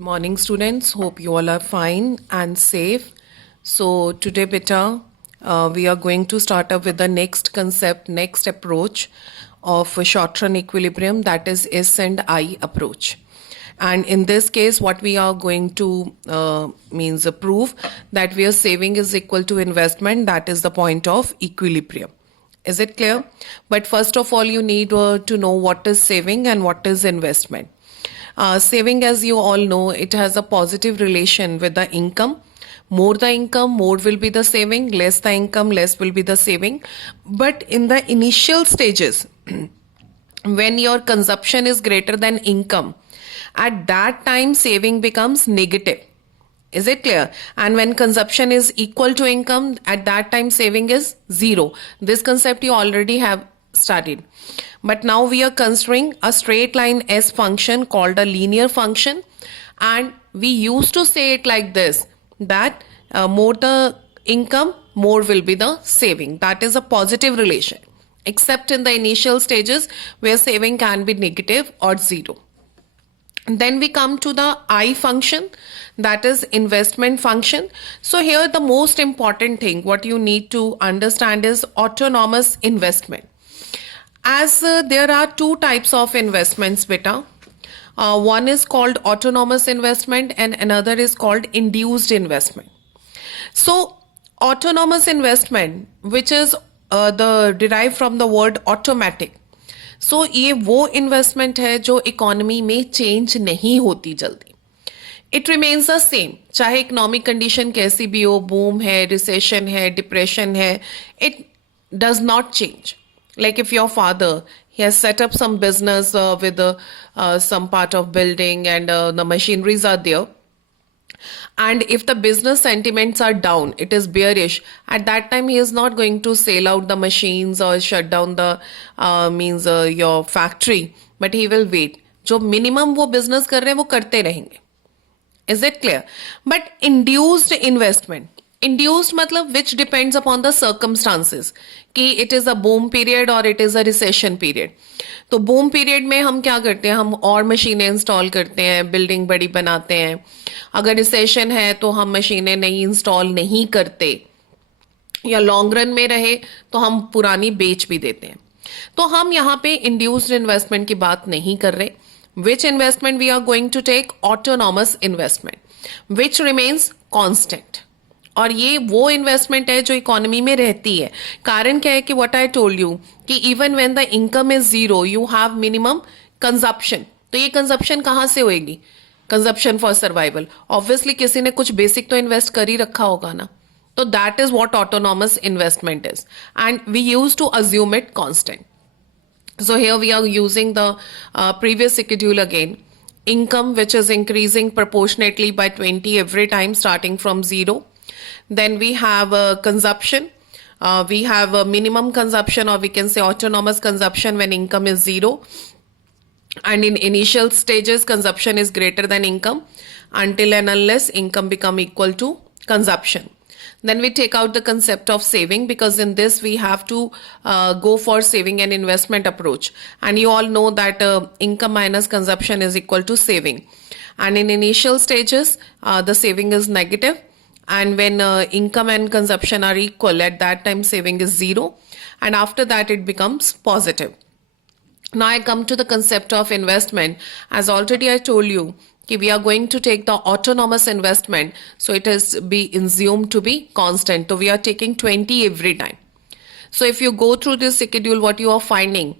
Morning students, hope you all are fine and safe. So today beta, we are going to start up with the next concept, next approach of a short run equilibrium, that is S and I approach. And in this case, what we are going to means prove that where saving is equal to investment, that is the point of equilibrium. Is it clear? But first of all, you need to know what is saving and what is investment. Saving, as you all know, it has a positive relation with the income. More the income, more will be the saving. Less the income, less will be the saving. But in the initial stages, when your consumption is greater than income, at that time saving becomes negative. Is it clear? And when consumption is equal to income, at that time saving is zero. This concept you already have studied. But now we are considering a straight line S function called a linear function. And we used to say it like this, that more the income, more will be the saving. That is a positive relation, except in the initial stages where saving can be negative or zero. Then we come to the I function, that is investment function. So here the most important thing what you need to understand is autonomous investment. As there are two types of investments, beta. One is called autonomous investment and another is called induced investment. So autonomous investment, which is the derived from the word automatic. So ये वो investment है जो economy में change नहीं होती जल्दी. It remains the same, चाहे economic condition कैसी भी हो, बूम है, रिसेशन है, डिप्रेशन है, it does not change. Like if your father, he has set up some business with some part of building and the machineries are there, and if the business sentiments are down, it is bearish, at that time he is not going to sell out the machines or shut down the your factory, but he will wait. जो minimum वो business कर रहे हैं वो करते रहेंगे. Is it clear? But induced investment, induced मतलब which depends upon the circumstances, कि it is a boom period or it is a recession period. तो boom period में हम क्या करते हैं, हम और मशीनें इंस्टॉल करते हैं, बिल्डिंग बड़ी बनाते हैं. अगर रिसेशन है तो हम मशीनें नई इंस्टॉल नहीं करते, या लॉन्ग रन में रहे तो हम पुरानी बेच भी देते हैं. तो हम यहाँ पे इंड्यूस्ड इन्वेस्टमेंट की बात नहीं कर रहे. Which investment we are going to take? Autonomous investment which remains constant. और ये वो इन्वेस्टमेंट है जो इकोनॉमी में रहती है. कारण क्या है कि व्हाट आई टोल्ड यू कि even when the income is zero you have minimum consumption. तो ये कंजप्शन कहाँ से होएगी? Consumption for survival. ऑब्वियसली किसी ने कुछ बेसिक तो इन्वेस्ट कर ही रखा होगा ना. तो that is what autonomous investment is, and we use to assume it constant. So here we are using the previous schedule again. Income which is increasing proportionately by 20 every time starting from zero. Then we have consumption. We have a minimum consumption, or we can say autonomous consumption when income is zero. And in initial stages, consumption is greater than income until and unless income become equal to consumption. Then we take out the concept of saving, because in this we have to go for saving and investment approach. And you all know that income minus consumption is equal to saving. And in initial stages, the saving is negative. And when income and consumption are equal, at that time saving is zero. And after that it becomes positive. Now I come to the concept of investment. As already I told you, we are going to take the autonomous investment, so it is be assumed to be constant. So we are taking 20 every time. So if you go through this schedule, what you are finding,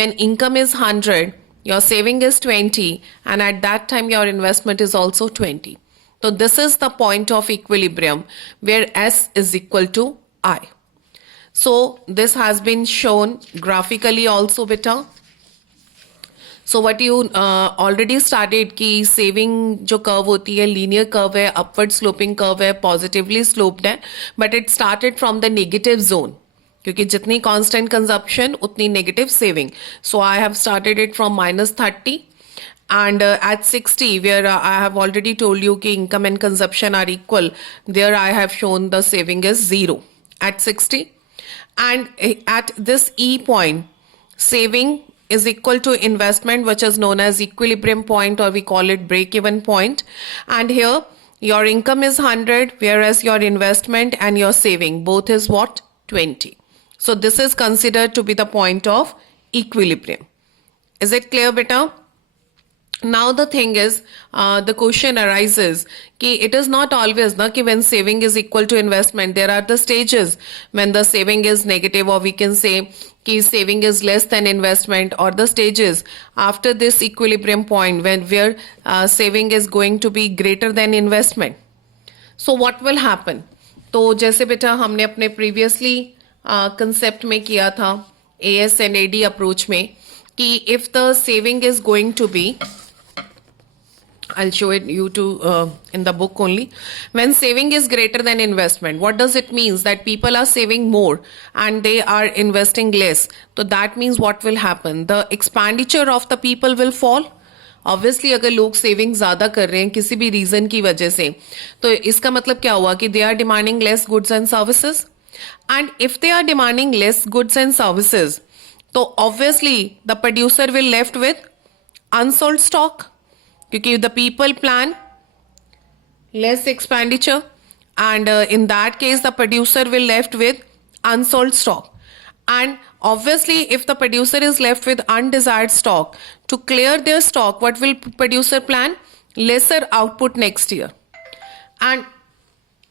when income is 100, your saving is 20, and at that time your investment is also 20. So this is the point of equilibrium where S is equal to I. So this has been shown graphically also, beta. So what you already started कि saving जो curve होती है linear curve है, upward sloping curve है, positively sloped है, but it started from the negative zone, क्योंकि जितनी constant consumption उतनी negative saving. So I have started it from -30, and at 60 where I have already told you कि income and consumption are equal, there I have shown the saving is 0 at 60, and at this E point saving is equal to investment, which is known as equilibrium point, or we call it break-even point. And here your income is 100, whereas your investment and your saving both is what? 20. So this is considered to be the point of equilibrium. Is it clear, beta? Now the thing is, the question arises कि it is not always na कि when saving is equal to investment, there are the stages when the saving is negative, or we can say कि saving is less than investment, or the stages after this equilibrium point where saving is going to be greater than investment. So what will happen? तो जैसे बेटा हमने अपने previously concept में किया था ASNAD approach में कि if the saving is going to be, I'll show it you to in the book only. When saving is greater than investment, what does it mean? That people are saving more and they are investing less. So that means what will happen? The expenditure of the people will fall. Obviously अगर लोग saving ज़्यादा कर रहे हैं किसी भी reason की वजह से, तो इसका मतलब क्या हुआ कि they are demanding less goods and services. And if they are demanding less goods and services, तो obviously the producer will left with unsold stock. क्योंकि the people plan less expenditure, and in that case the producer will left with unsold stock. And obviously if the producer is left with undesired stock, to clear their stock, what will producer plan? Lesser output next year. And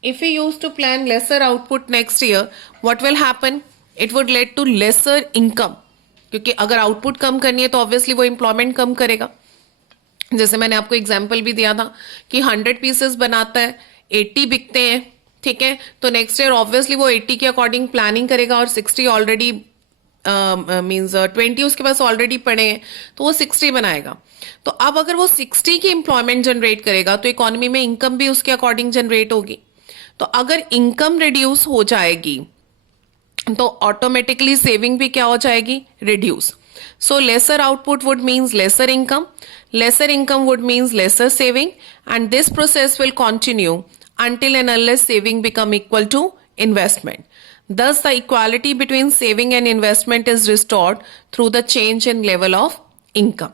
if he used to plan lesser output next year, what will happen? It would lead to lesser income. क्योंकि अगर output कम करनी है तो obviously वो employment कम करेगा. जैसे मैंने आपको एग्जाम्पल भी दिया था कि 100 पीसेस बनाता है, 80 बिकते हैं, ठीक है, तो नेक्स्ट ईयर ऑब्वियसली वो 80 के अकॉर्डिंग प्लानिंग करेगा और 60 ऑलरेडी मीन्स 20 उसके पास ऑलरेडी पड़े हैं तो वो 60 बनाएगा. तो अब अगर वो 60 की एम्प्लॉयमेंट जनरेट करेगा तो इकोनॉमी में इनकम भी उसके अकॉर्डिंग जनरेट होगी. तो अगर इनकम रिड्यूस हो जाएगी तो ऑटोमेटिकली सेविंग भी क्या हो जाएगी? Reduce. So lesser output would means lesser income would means lesser saving, and this process will continue until and unless saving become equal to investment. Thus the equality between saving and investment is restored through the change in level of income.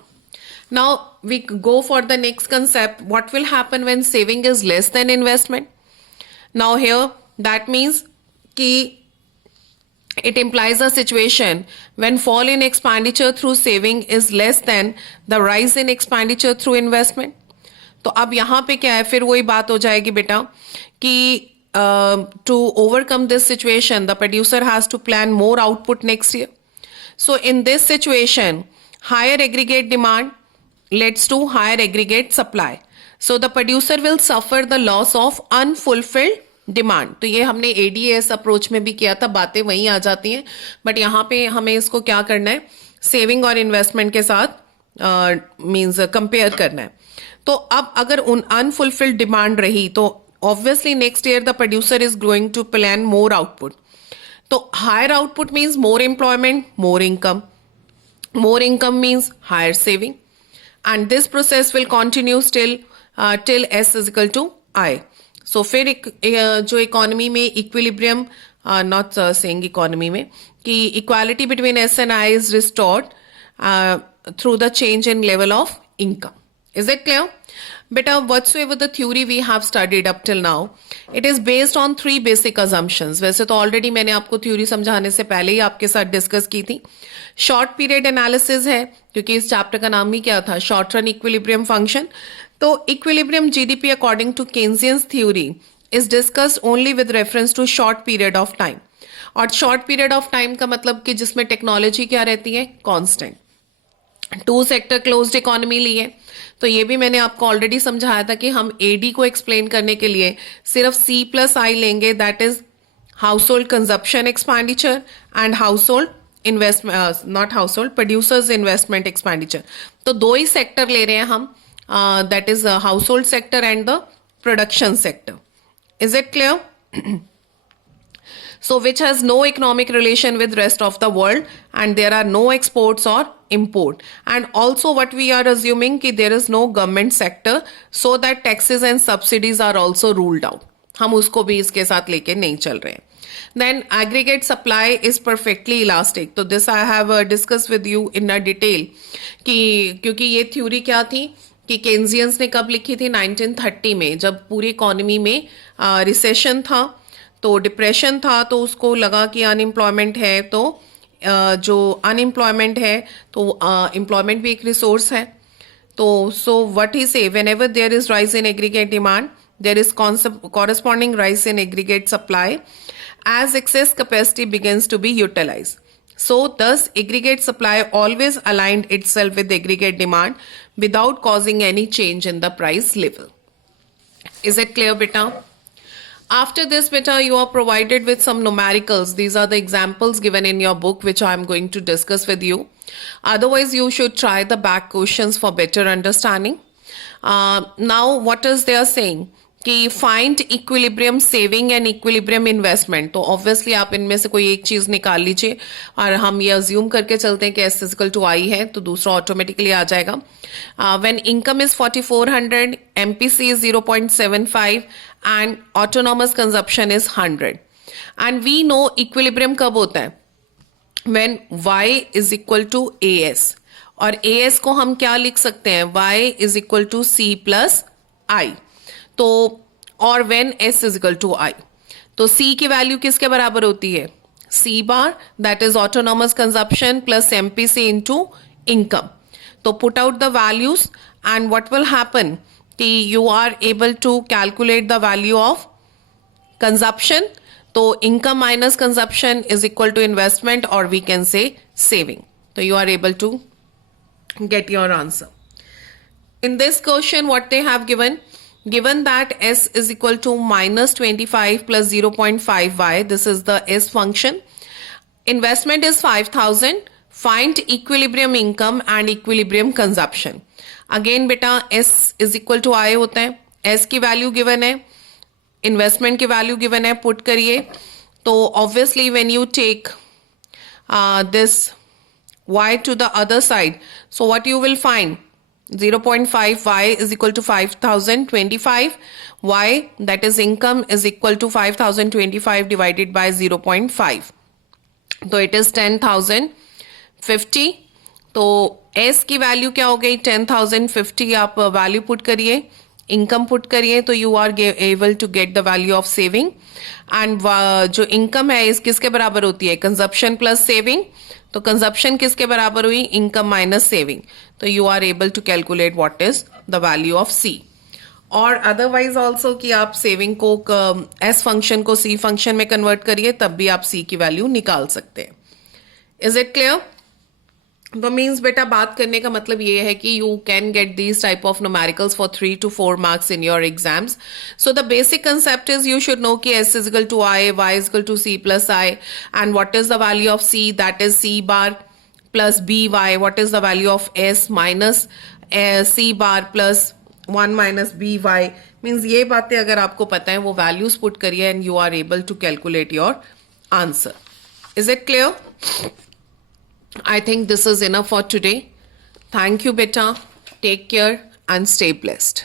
Now we go for the next concept. What will happen when saving is less than investment? Now here that means कि it implies a situation when fall in expenditure through saving is less than the rise in expenditure through investment. तो अब यहाँ पे क्या है, फिर वही बात हो जाएगी बेटा कि to overcome this situation the producer has to plan more output next year. So in this situation higher aggregate demand leads to higher aggregate supply. So the producer will suffer the loss of unfulfilled demand. तो ये हमने ADS approach में भी किया था, बातें वहीं आ जाती हैं, बट यहाँ पे हमें इसको क्या करना है? सेविंग और इन्वेस्टमेंट के साथ मींस कंपेयर करना है. तो अब अगर उन अनफुलफिल्ड डिमांड रही तो obviously next year the producer is going to plan more output. तो higher output means more employment, more income means higher saving, and this process will continue till S is equal to I. So फिर जो economy में equilibrium, not saying economy में, कि equality between S and I is restored through the change in level of income. Is it clear? Beta, whatsoever the theory we have studied up till now, it is based on 3 basic assumptions. वैसे तो already मैंने आपको theory समझाने से पहले ही आपके साथ discuss की थी. शॉर्ट पीरियड एनालिसिस है, क्योंकि इस चैप्टर का नाम ही क्या था? Short run equilibrium function. तो equilibrium GDP according to Keynesians theory is discussed only with reference to short period of time. और शॉर्ट पीरियड ऑफ टाइम का मतलब कि जिसमें टेक्नोलॉजी क्या रहती है? कॉन्स्टेंट. 2 सेक्टर क्लोज्ड इकोनॉमी लिए, तो ये भी मैंने आपको ऑलरेडी समझाया था कि हम एडी को एक्सप्लेन करने के लिए सिर्फ सी प्लस आई लेंगे, that is house hold consumption expenditure and house hold investment, not house hold, producers investment expenditure. तो 2 ही सेक्टर ले रहे हैं हम, that is house hold sector and the production sector. Is it clear? So which has no economic relation with rest of the world, and there are no exports or import, and also what we are assuming कि there is no government sector, so that taxes and subsidies are also ruled out. हम उसको भी इसके साथ लेके नहीं चल रहे हैं. Then aggregate supply is perfectly elastic. तो this I have discussed with you in a detail कि क्योंकि ये थ्योरी क्या थी कि केन्जियंस ने कब लिखी थी 1930 में, जब पूरी इकोनॉमी में रिसेशन था, तो डिप्रेशन था, तो उसको लगा कि अनएम्प्लॉयमेंट है, तो जो अनएम्प्लॉयमेंट है तो एम्प्लॉयमेंट भी एक रिसोर्स है. तो so what he say, whenever there is rise in aggregate demand, there is corresponding rise in aggregate supply as excess capacity begins to be utilized. So thus aggregate supply always aligned itself with aggregate demand without causing any change in the price level. Is it clear, beta? After this, beta, you are provided with some numericals. These are the examples given in your book which I am going to discuss with you. Otherwise, you should try the back questions for better understanding. Now, what is they are saying? कि find equilibrium saving and equilibrium investment. तो obviously आप इनमें से कोई एक चीज निकाल लीजिए और हम ये अज्यूम करके चलते हैं कि एस इक्वल टू आई है, तो दूसरा ऑटोमेटिकली आ जाएगा. When income is 4400, MPC is 0.75 and autonomous consumption is 100. And we know equilibrium कब होता है? When y is equal to as, और as को हम क्या लिख सकते हैं? y is equal to c plus I. तो और when s is equal to I, तो c की वैल्यू किसके बराबर होती है? c bar, that is autonomous consumption plus MPC into income. तो put out the values and what will happen कि you are able to calculate the value of consumption. तो income minus consumption is equal to investment, और we can say saving. तो you are able to get your answer. In this question, what they have given that s is equal to minus 25 plus 0.5y. This is the s function. Investment is 5,000. Find equilibrium income and equilibrium consumption. Again, beta s is equal to I होता है. s की value given है, investment की value given है, put करिए. तो obviously when you take this y to the other side, so what you will find? 0.5 y is equal to 5,025. y, that is income, is equal to 5,025 divided by 0.5. तो it is 10,050. तो s की value क्या हो गई? 10,050. आप value put करिए, income put करिए, तो you are able to get the value of saving. And जो इनकम है इस किसके बराबर होती है? Consumption plus saving. तो कंजप्शन किसके बराबर हुई? Income minus saving. तो you are able to calculate what is the value of C. और अदरवाइज ऑल्सो कि आप सेविंग को एस फंक्शन को सी फंक्शन में कन्वर्ट करिए, तब भी आप सी की वैल्यू निकाल सकते हैं. Is it clear? तो मीन्स बेटा बात करने का मतलब ये है कि you can get these type of numericals for 3 to 4 marks in your exams. So the basic concept is you should know कि s is equal to I, y is equal to c plus I, and what is the value of c? That is c bar plus b y. What is the value of s? Minus c bar plus 1 minus b y. Means ये बातें अगर आपको पता है, वो values put करिए and you are able to calculate your answer. Is it clear? I think this is enough for today. Thank you, beta. Take care and stay blessed.